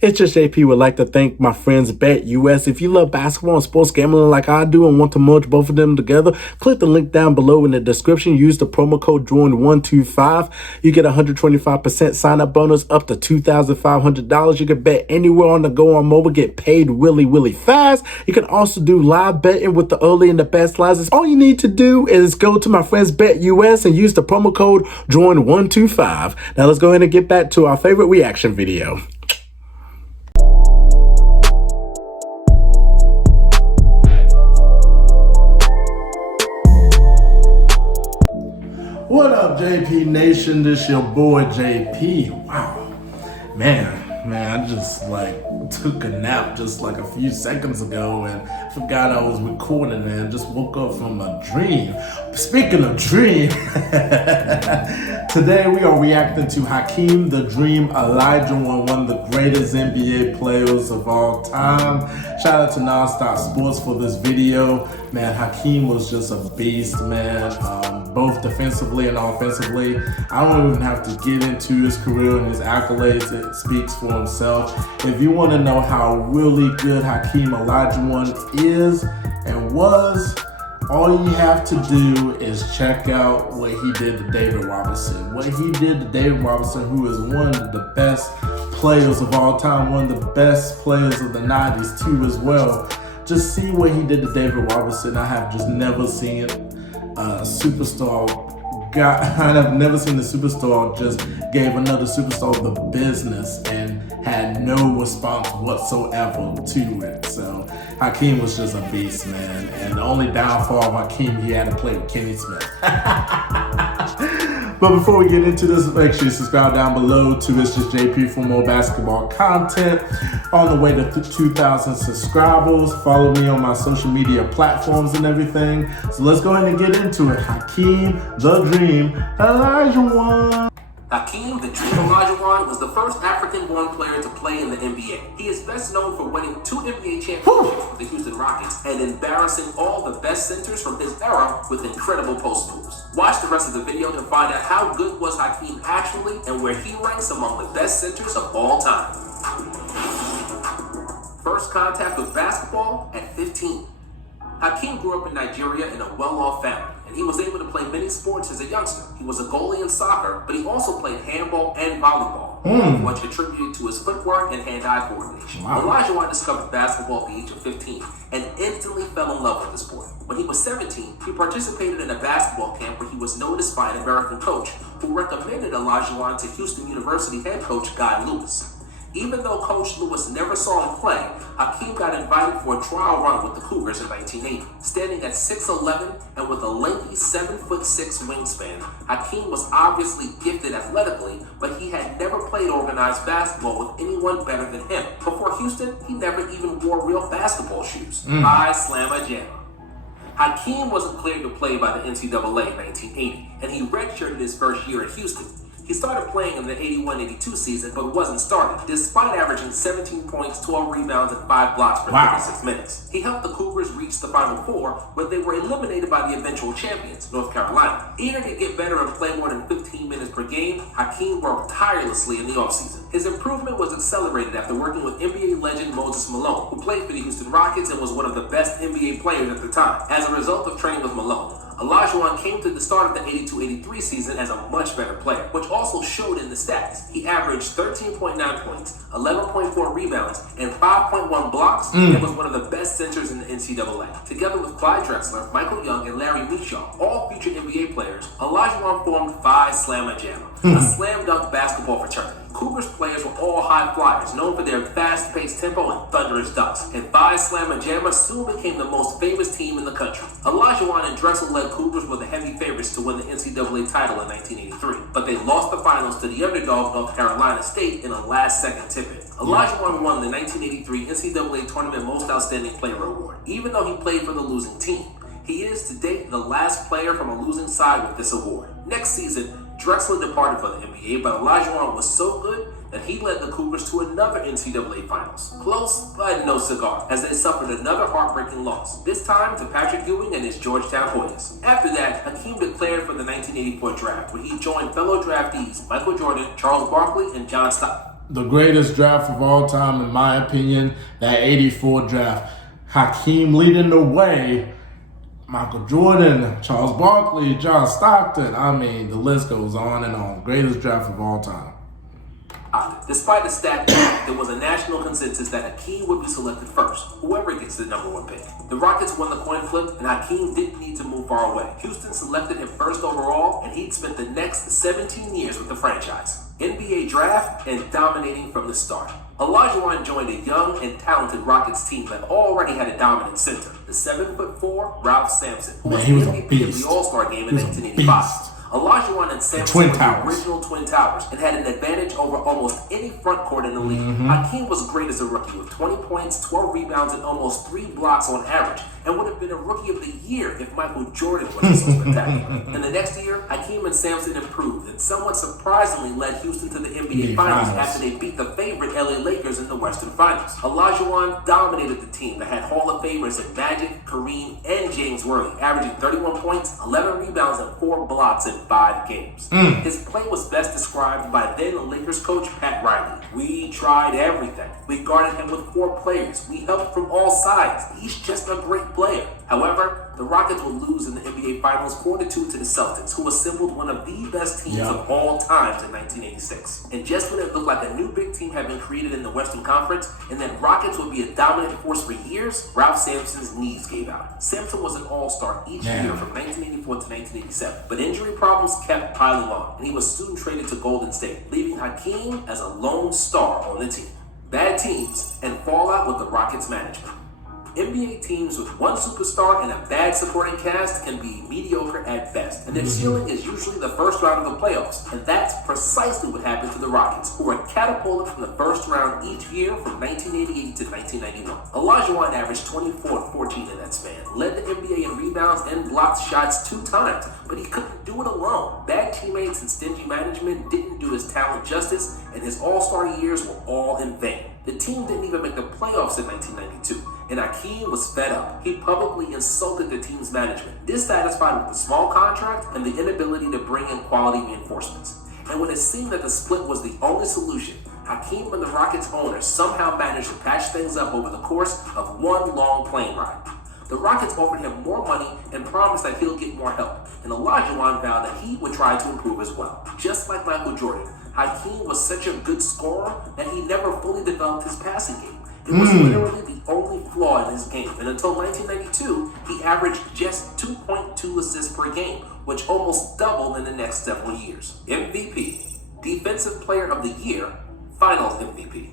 It's just JP would like to thank my friends BETUS. If you love basketball and sports gambling like I do and want to merge both of them together, click the link down below in the description. Use the promo code JOIN125. You get a 125% sign up bonus up to $2,500. You can bet anywhere on the go on mobile, get paid really fast. You can also do live betting with the early and the best lines. All you need to do is go to my friends BETUS and use the promo code JOIN125. Now let's go ahead and get back to our favorite reaction video. What up, JP Nation? This your boy JP. Wow, man, I just took a nap just a few seconds ago and forgot I was recording and just woke up from a dream. Speaking of dream, today we are reacting to Hakeem the Dream Olajuwon, one of the greatest NBA players of all time. Shout out to Nonstop Sports for this video. Man, Hakeem was just a beast, man. Both defensively and offensively. I don't even have to get into his career and his accolades. It speaks for himself. If you want to know how really good Hakeem Olajuwon is and was, all you have to do is check out what he did to David Robinson. What he did to David Robinson, who is one of the best players of all time, one of the best players of the 90s too as well. Just see what he did to David Robinson. I have just never seen a superstar. I have never seen a superstar just gave another superstar the business and had no response whatsoever to it. So Hakeem was just a beast, man. And the only downfall of Hakeem, he had to play with Kenny Smith. But before we get into this, make sure you subscribe down below to ItzJustJP for more basketball content. On the way to 2,000 subscribers. Follow me on my social media platforms and everything. So let's go ahead and get into it. Hakeem the Dream Olajuwon. Hakeem the Dream Olajuwon was the first African-born player to play in the NBA. He is best known for winning 2 NBA championships with the Houston Rockets and embarrassing all the best centers from his era with incredible post moves. Watch the rest of the video to find out how good was Hakeem actually and where he ranks among the best centers of all time. First contact with basketball at 15. Hakeem grew up in Nigeria in a well-off family, and he was able to play many sports as a youngster. He was a goalie in soccer, but he also played handball and volleyball, which attributed to his footwork and hand-eye coordination. Wow. Olajuwon discovered basketball at the age of 15 and instantly fell in love with the sport. When he was 17, he participated in a basketball camp where he was noticed by an American coach who recommended Olajuwon to Houston University head coach Guy Lewis. Even though Coach Lewis never saw him play, Hakeem got invited for a trial run with the Cougars in 1980. Standing at 6'11" and with a lengthy 7'6" wingspan, Hakeem was obviously gifted athletically, but he had never played organized basketball with anyone better than him. Before Houston, he never even wore real basketball shoes. I slamma jamma. Hakeem wasn't cleared to play by the NCAA in 1980, and he redshirted his first year at Houston. He started playing in the 81-82 season, but wasn't starting, despite averaging 17 points, 12 rebounds, and 5 blocks per 36 minutes. He helped the Cougars reach the Final Four, but they were eliminated by the eventual champions, North Carolina. Eager to get better and play more than 15 minutes per game, Hakeem worked tirelessly in the offseason. His improvement was accelerated after working with NBA legend Moses Malone, who played for the Houston Rockets and was one of the best NBA players at the time. As a result of training with Malone, Olajuwon came to the start of the 82-83 season as a much better player, which also showed in the stats. He averaged 13.9 points, 11.4 rebounds, and 5.1 blocks, and was one of the best centers in the NCAA. Together with Clyde Drexler, Michael Young, and Larry Mishaw, all future NBA players, Olajuwon formed Phi Slamma Jamma, a slam dunk basketball fraternity. Cougars players were all high flyers, known for their fast-paced tempo and thunderous dunks, and Phi Slamma Jamma soon became the most famous team in the country. Olajuwon and Drexel-led Cougars were the heavy favorites to win the NCAA title in 1983, but they lost the finals to the underdog North Carolina State in a last-second tip-in. Olajuwon won the 1983 NCAA Tournament Most Outstanding Player Award, even though he played for the losing team. He is, to date, the last player from a losing side with this award. Next season, Drexler departed for the NBA, but Olajuwon was so good that he led the Cougars to another NCAA Finals. Close, but no cigar, as they suffered another heartbreaking loss, this time to Patrick Ewing and his Georgetown Hoyas. After that, Hakeem declared for the 1984 draft, where he joined fellow draftees Michael Jordan, Charles Barkley, and John Stockton. the greatest draft of all time, in my opinion, that 84 draft. Hakeem leading the way. Michael Jordan, Charles Barkley, John Stockton. I mean, the list goes on and on. Greatest draft of all time. Despite the stat, there was a national consensus that Hakeem would be selected first, whoever gets the #1 pick. The Rockets won the coin flip, and Hakeem didn't need to move far away. Houston selected him first overall, and he'd spent the next 17 years with the franchise. NBA draft and dominating from the start. Olajuwon joined a young and talented Rockets team that already had a dominant center, the 7'4" Ralph Sampson, who was the MVP of the All-Star game in 1985. Olajuwon and Sampson were the original Twin Towers and had an advantage over almost any front court in the league. Hakeem was great as a rookie with 20 points, 12 rebounds, and almost 3 blocks on average, and would have been a Rookie of the Year if Michael Jordan wasn't so spectacular. In the next year, Hakeem and Sampson improved and somewhat surprisingly led Houston to the NBA Finals after they beat the favorite LA Lakers in the Western Finals. Olajuwon dominated the team that had Hall of Famers in Magic, Kareem, and James Worthy, averaging 31 points, 11 rebounds, and 4 blocks in 5 games. His play was best described by then Lakers coach Pat Riley. "We tried everything. We guarded him with 4 players. We helped from all sides. He's just a great player." However, the Rockets would lose in the NBA Finals 4-2 to the Celtics, who assembled one of the best teams of all times in 1986. And just when it looked like a new big team had been created in the Western Conference, and that Rockets would be a dominant force for years, Ralph Sampson's knees gave out. Sampson was an all-star each year from 1984 to 1987, but injury problems kept piling on, and he was soon traded to Golden State, leaving Hakeem as a lone star on the team. Bad teams and fallout with the Rockets management. NBA teams with one superstar and a bad supporting cast can be mediocre at best, and their ceiling is usually the first round of the playoffs, and that's precisely what happened to the Rockets, who were catapulted from the first round each year from 1988 to 1991. Olajuwon averaged 24 and 14 in that span, led the NBA in rebounds and blocked shots 2 times, but he couldn't do it alone. Bad teammates and stingy management didn't do his talent justice, and his all-star years were all in vain. The team didn't even make the playoffs in 1992. And Hakeem was fed up. He publicly insulted the team's management, dissatisfied with the small contract and the inability to bring in quality reinforcements. And when it seemed that the split was the only solution, Hakeem and the Rockets owner somehow managed to patch things up over the course of one long plane ride. The Rockets offered him more money and promised that he'll get more help, and Olajuwon vowed that he would try to improve as well. Just like Michael Jordan, Hakeem was such a good scorer that he never fully developed his passing game. It was literally the only flaw in his game, and until 1992, he averaged just 2.2 assists per game, which almost doubled in the next several years. MVP, Defensive Player of the Year, Finals MVP.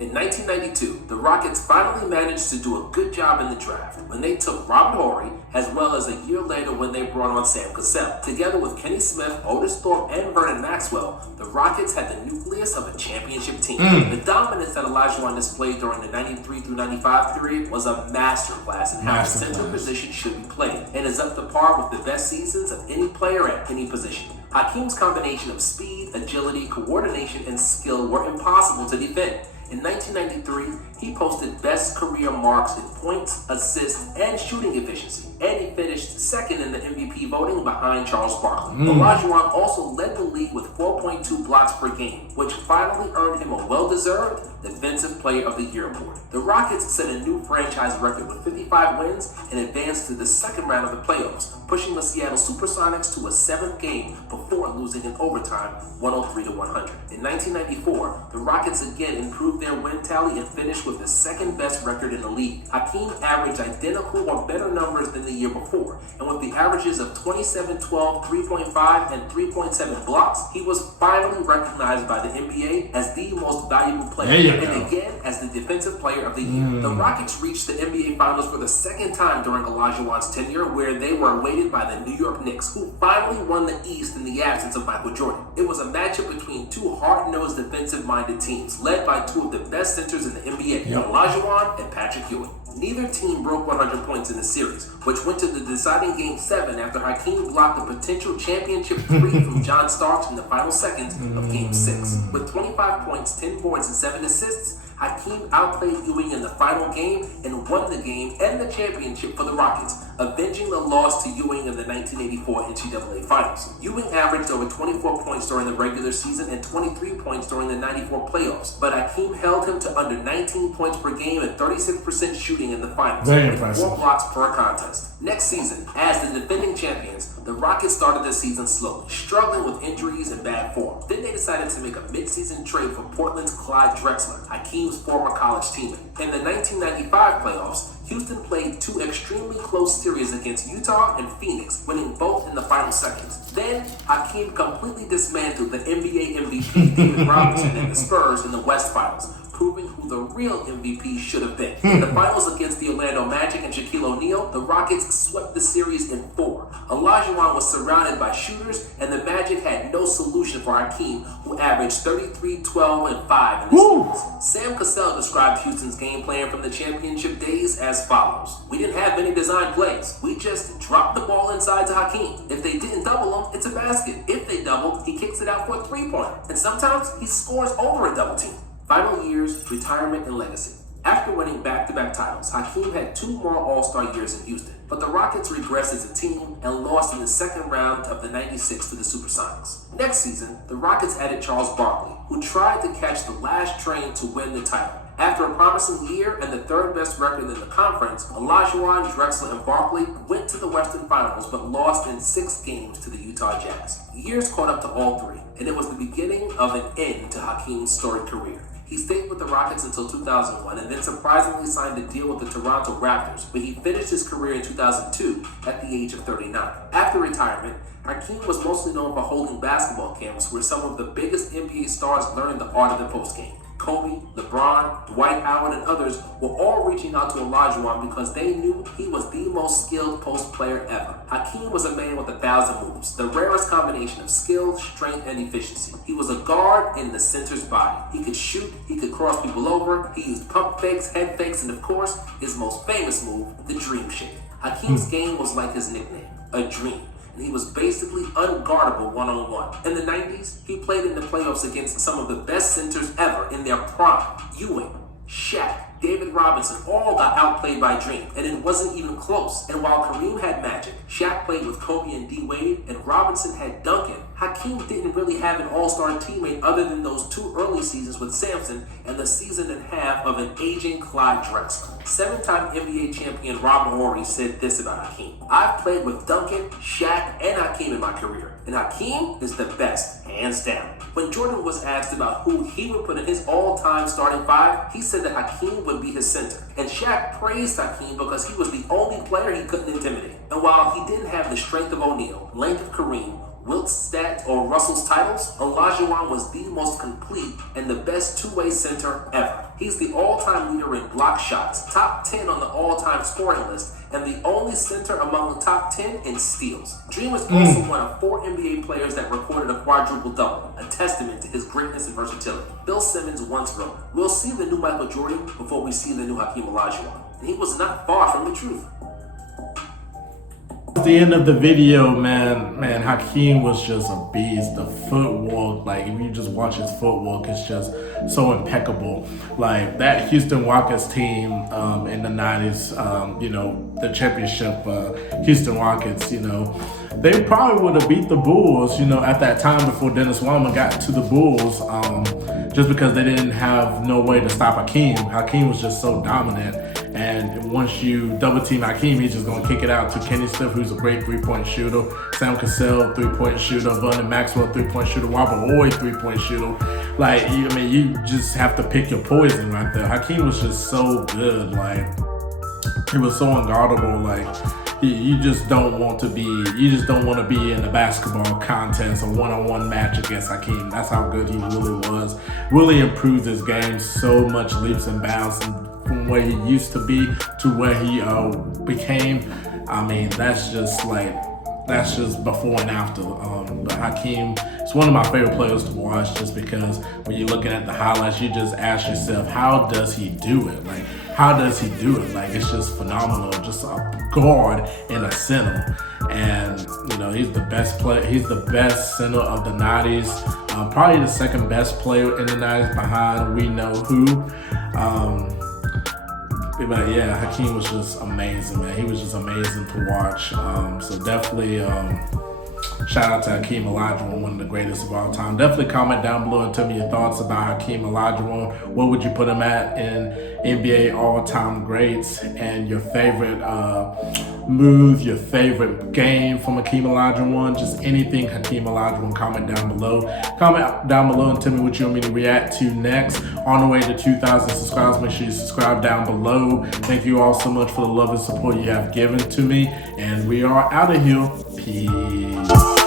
In 1992, the Rockets finally managed to do a good job in the draft when they took Robert Horry, as well as a year later when they brought on Sam Cassell. Together with Kenny Smith, Otis Thorpe, and Vernon Maxwell, the Rockets had the nucleus of a championship team. The dominance that Olajuwon displayed during the 93 through 95 period was a masterclass in how the center position should be played, and is up to par with the best seasons of any player at any position. Hakeem's combination of speed, agility, coordination, and skill were impossible to defend. In 1993, he posted best career marks in points, assists, and shooting efficiency, and he finished second in the MVP voting behind Charles Barkley. Olajuwon also led the league with 4.2 blocks per game, which finally earned him a well-deserved Defensive Player of the Year award. The Rockets set a new franchise record with 55 wins and advanced to the second round of the playoffs, pushing the Seattle Supersonics to a 7th game before losing in overtime 103-100. In 1994, the Rockets again improved their win tally and finished with the second best record in the league. Hakeem averaged identical or better numbers than the year before, and with the averages of 27, 12, 3.5, and 3.7 blocks, he was finally recognized by the NBA as the most valuable player, and again as the Defensive Player of the Year. The Rockets reached the NBA Finals for the second time during Olajuwon's tenure, where they were awaited by the New York Knicks, who finally won the East in the absence of Michael Jordan. It was a matchup between two hard-nosed defensive-minded teams, led by two of the best centers in the NBA, Olajuwon and Patrick Ewing. Neither team broke 100 points in the series, which went to the deciding Game 7 after Hakeem blocked a potential championship 3 from John Starks in the final seconds of Game 6. With 25 points, 10 boards, and 7 assists, Hakeem outplayed Ewing in the final game and won the game and the championship for the Rockets, avenging the loss to Ewing in the 1984 NCAA Finals. Ewing averaged over 24 points during the regular season and 23 points during the 94 playoffs, but Hakeem held him to under 19 points per game and 36% shooting in the finals, Very with impressive. 4 blocks per contest. Next season, as the defending champions, the Rockets started the season slowly, struggling with injuries and bad form. Then they decided to make a mid-season trade for Portland's Clyde Drexler, Hakeem's former college teammate. In the 1995 playoffs, Houston played 2 extremely close series against Utah and Phoenix, winning both in the final seconds. Then, Hakeem completely dismantled the NBA MVP David Robinson and the Spurs in the West Finals, proving who the real MVP should have been. In the finals against the Orlando Magic and Shaquille O'Neal, the Rockets swept the series in 4. Olajuwon was surrounded by shooters, and the Magic had no solution for Hakeem, who averaged 33, 12, and 5 in the series. Sam Cassell described Houston's game plan from the championship days as follows. "We didn't have many design plays. We just dropped the ball inside to Hakeem. If they didn't double him, it's a basket. If they double, he kicks it out for a three-pointer. And sometimes he scores over a double team." Final years, retirement, and legacy. After winning back-to-back titles, Hakeem had 2 more All-Star years in Houston, but the Rockets regressed as a team and lost in the second round of the 96 to the Supersonics. Next season, the Rockets added Charles Barkley, who tried to catch the last train to win the title. After a promising year and the 3rd best record in the conference, Olajuwon, Drexler, and Barkley went to the Western Finals but lost in 6 games to the Utah Jazz. Years caught up to all 3, and it was the beginning of an end to Hakeem's storied career. He stayed with the Rockets until 2001 and then surprisingly signed a deal with the Toronto Raptors, where he finished his career in 2002 at the age of 39. After retirement, Hakeem was mostly known for holding basketball camps where some of the biggest NBA stars learned the art of the postgame. Kobe, LeBron, Dwight Howard, and others were all reaching out to Olajuwon because they knew he was the most skilled post player ever. Hakeem was a man with 1,000 moves, the rarest combination of skill, strength, and efficiency. He was a guard in the center's body. He could shoot, he could cross people over, he used pump fakes, head fakes, and of course, his most famous move, the dream shake. Hakeem's game was like his nickname, a dream. He was basically unguardable one-on-one. In the 90s, he played in the playoffs against some of the best centers ever in their prime. Ewing, Shaq, David Robinson all got outplayed by Dream, and it wasn't even close. And while Kareem had Magic, Shaq played with Kobe and D. Wade, and Robinson had Duncan, Hakeem didn't really have an all-star teammate other than those 2 early seasons with Sampson and the season and a half of an aging Clyde Drexler. 7-time NBA champion Rob Morey said this about Hakeem: "I've played with Duncan, Shaq, and Hakeem in my career, and Hakeem is the best, hands down." When Jordan was asked about who he would put in his all-time starting 5, he said that Hakeem would be his center. And Shaq praised Hakeem because he was the only player he couldn't intimidate. And while he didn't have the strength of O'Neal, length of Kareem, Wilt's stats, or Russell's titles, Olajuwon was the most complete and the best two-way center ever. He's the all-time leader in block shots, top 10 on the all-time scoring list, and the only center among the top 10 in steals. Dream is also one of 4 NBA players that recorded a quadruple double, a testament to his greatness and versatility. Bill Simmons once wrote, "We'll see the new Michael Jordan before we see the new Hakeem Olajuwon." And he was not far from the truth. At the end of the video, man, Hakeem was just a beast. The footwork, like if you just watch his footwork, it's just so impeccable. Like that Houston Rockets team in the 90s, the championship Houston Rockets, they probably would have beat the Bulls, at that time before Dennis Rodman got to the Bulls, just because they didn't have no way to stop Hakeem. Hakeem was just so dominant. And once you double team Hakeem, he's just going to kick it out to Kenny Smith, who's a great 3-point shooter, Sam Cassell, 3-point shooter, Vernon Maxwell, 3-point shooter, Robert Ory, 3-point shooter. Like, you just have to pick your poison right there. Hakeem was just so good. Like, he was so unguardable. Like, you just don't want to be in a basketball contest or one-on-one match against Hakeem. That's how good he really was. Really improved his game so much, leaps and bounds, from where he used to be to where he became. I mean, that's just before and after. But Hakeem is one of my favorite players to watch, just because when you're looking at the highlights, you just ask yourself, how does he do it? Like, how does he do it? Like, it's just phenomenal. Just a guard and a center. And, you know, he's the best player. He's the best center of the 90s. Probably the second best player in the 90s behind we know who. But yeah, Hakeem was just amazing, man. He was just amazing to watch. So definitely shout out to Hakeem Olajuwon, one of the greatest of all time. Definitely comment down below and tell me your thoughts about Hakeem Olajuwon. Where would you put him at in NBA all-time greats? And your favorite move, your favorite game from Hakeem Olajuwon, just anything Hakeem Olajuwon, comment down below. Comment down below and tell me what you want me to react to next. On the way to 2,000 subscribers, make sure you subscribe down below. Thank you all so much for the love and support you have given to me. And we are out of here. Peace.